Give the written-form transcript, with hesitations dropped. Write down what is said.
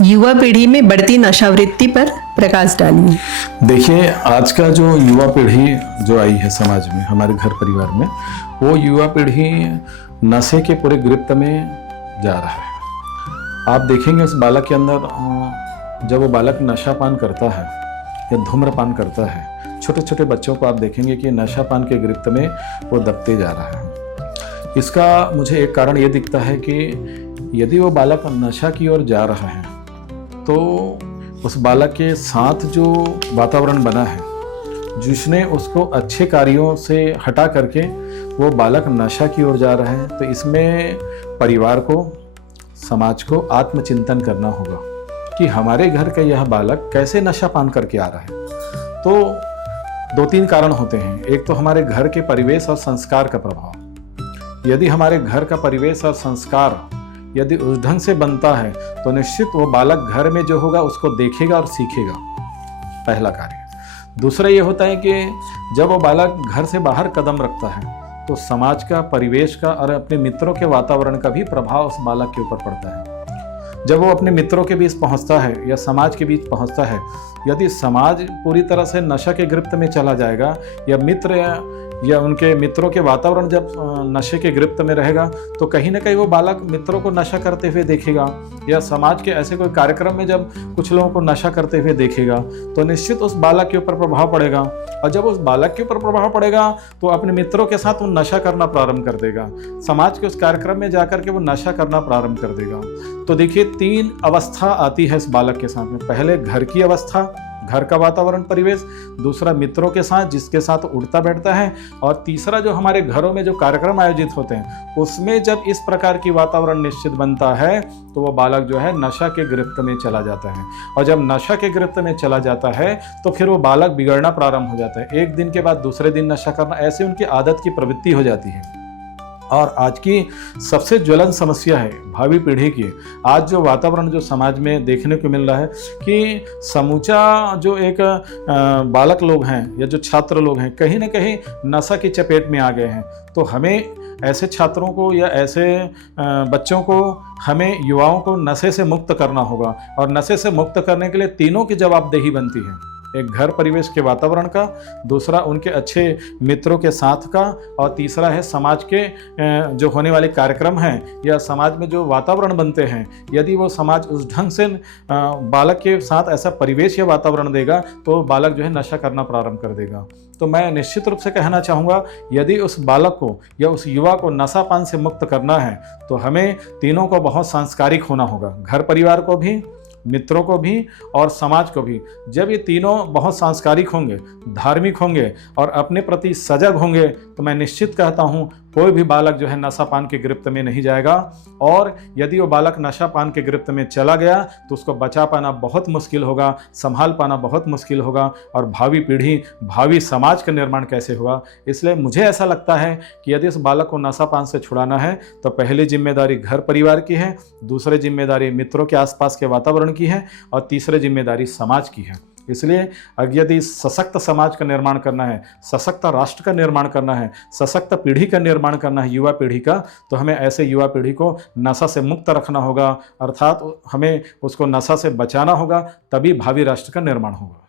युवा पीढ़ी में बढ़ती नशावृत्ति पर प्रकाश डालिए। देखिए, आज का जो युवा पीढ़ी जो आई है समाज में, हमारे घर परिवार में, वो युवा पीढ़ी नशे के पूरे गिरफ्त में जा रहा है। आप देखेंगे उस बालक के अंदर, जब वो बालक नशापान करता है या धूम्रपान करता है, छोटे छोटे बच्चों को आप देखेंगे कि नशापान के गिरफ्त में वो दबते जा रहा है। इसका मुझे एक कारण ये दिखता है कि यदि वो बालक नशा की ओर जा रहा है तो उस बालक के साथ जो वातावरण बना है, जिसने उसको अच्छे कार्यों से हटा करके वो बालक नशा की ओर जा रहा है, तो इसमें परिवार को, समाज को आत्मचिंतन करना होगा कि हमारे घर का यह बालक कैसे नशापान करके आ रहा है। तो दो तीन कारण होते हैं। एक तो हमारे घर के परिवेश और संस्कार का प्रभाव। यदि हमारे घर का परिवेश और संस्कार यदि उस ढंग से बनता है तो निश्चित वो बालक घर में जो होगा उसको देखेगा और सीखेगा, पहला कार्य। दूसरा ये होता है कि जब वो बालक घर से बाहर कदम रखता है तो समाज का, परिवेश का और अपने मित्रों के वातावरण का भी प्रभाव उस बालक के ऊपर पड़ता है। जब वो अपने मित्रों के बीच पहुंचता है या समाज के बीच पहुंचता है, यदि समाज पूरी तरह से नशा के गिरफ्त में चला जाएगा या मित्र या उनके मित्रों के वातावरण जब नशे के गिरफ्त में रहेगा, तो कहीं ना कहीं वो बालक मित्रों को नशा करते हुए देखेगा या समाज के ऐसे कोई कार्यक्रम में जब कुछ लोगों को नशा करते हुए देखेगा तो निश्चित उस बालक के ऊपर प्रभाव पड़ेगा। और जब उस बालक के ऊपर प्रभाव पड़ेगा तो अपने मित्रों के साथ वो नशा करना प्रारंभ कर देगा, समाज के उस कार्यक्रम में जाकर के वो नशा करना प्रारंभ कर देगा। तो देखिए, तीन अवस्था आती है इस बालक के साथ में। पहले घर की अवस्था, घर का वातावरण, परिवेश। दूसरा मित्रों के साथ, जिसके साथ उठता बैठता है। और तीसरा जो हमारे घरों में जो कार्यक्रम आयोजित होते हैं, उसमें जब इस प्रकार की वातावरण निश्चित बनता है तो वो बालक जो है नशा के गिरफ्त में चला जाता है। और जब नशा के गिरफ्त में चला जाता है तो फिर वो बालक बिगड़ना प्रारंभ हो जाता है। एक दिन के बाद दूसरे दिन नशा करना, ऐसे उनकी आदत की प्रवृत्ति हो जाती है। और आज की सबसे ज्वलन समस्या है भावी पीढ़ी की, आज जो वातावरण जो समाज में देखने को मिल रहा है कि समूचा जो एक बालक लोग हैं या जो छात्र लोग हैं, कहीं ना कहीं नशा की चपेट में आ गए हैं। तो हमें ऐसे छात्रों को या ऐसे बच्चों को, हमें युवाओं को नशे से मुक्त करना होगा। और नशे से मुक्त करने के लिए तीनों की जवाबदेही बनती है। एक घर परिवेश के वातावरण का, दूसरा उनके अच्छे मित्रों के साथ का, और तीसरा है समाज के जो होने वाले कार्यक्रम हैं या समाज में जो वातावरण बनते हैं। यदि वो समाज उस ढंग से बालक के साथ ऐसा परिवेश या वातावरण देगा तो बालक जो है नशा करना प्रारंभ कर देगा। तो मैं निश्चित रूप से कहना चाहूँगा, यदि उस बालक को या उस युवा को नशापान से मुक्त करना है तो हमें तीनों को बहुत सांस्कारिक होना होगा, घर परिवार को भी, मित्रों को भी और समाज को भी। जब ये तीनों बहुत सांस्कारिक होंगे, धार्मिक होंगे और अपने प्रति सजग होंगे तो मैं निश्चित कहता हूँ कोई भी बालक जो है नशापान के गिरफ्त में नहीं जाएगा। और यदि वो बालक नशापान के गिरफ्त में चला गया तो उसको बचा पाना बहुत मुश्किल होगा, संभाल पाना बहुत मुश्किल होगा। और भावी पीढ़ी, भावी समाज का निर्माण कैसे होगा। इसलिए मुझे ऐसा लगता है कि यदि इस बालक को नशापान से छुड़ाना है तो पहली जिम्मेदारी घर परिवार की है, दूसरी जिम्मेदारी मित्रों के आसपास के वातावरण की है और तीसरी जिम्मेदारी समाज की है। इसलिए यदि सशक्त समाज का निर्माण करना है, सशक्त राष्ट्र का निर्माण करना है, सशक्त पीढ़ी का निर्माण करना है, युवा पीढ़ी का, तो हमें ऐसे युवा पीढ़ी को नशा से मुक्त रखना होगा, अर्थात हमें उसको नशा से बचाना होगा, तभी भावी राष्ट्र का निर्माण होगा।